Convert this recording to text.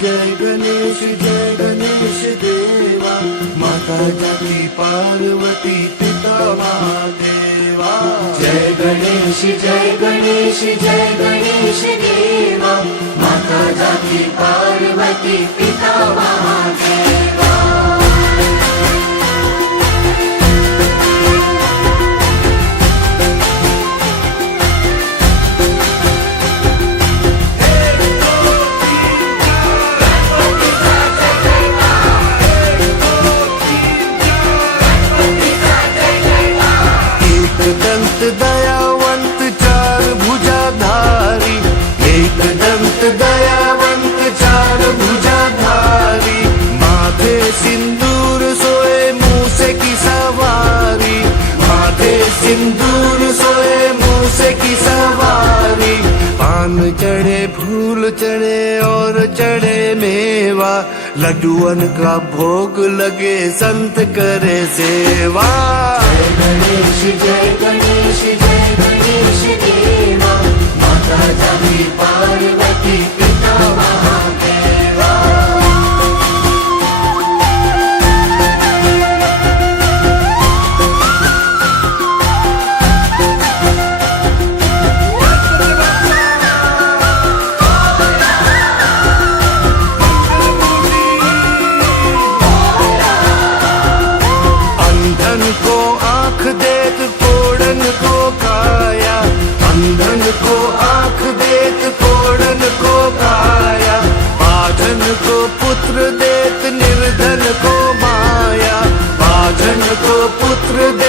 जय गणेश देवा, माता जाकी पार्वती पिता महादेवा। जय गणेश देवा, माता जाकी पार्वती पिता महादेवा। दंत दयावंत चार भुजाधारी, एक दंत दयावंत चार भुजाधारी, माथे सिंदूर सोए मूसे की सवारी, माथे सिंदूर सोए मूसे की सवारी। पान चढ़े फूल चढ़े और चढ़े मेवा, लड्डुअन का भोग लगे संत करे सेवा। जय गणेश देवा, माता जाकी पार्वती पिता महादेवा। अंधन को आँख देत कोड़न को काया, अंधन को आँख देत कोड़न को काया, बाझन को पुत्र देत निर्धन को माया, बाझन को पुत्र देत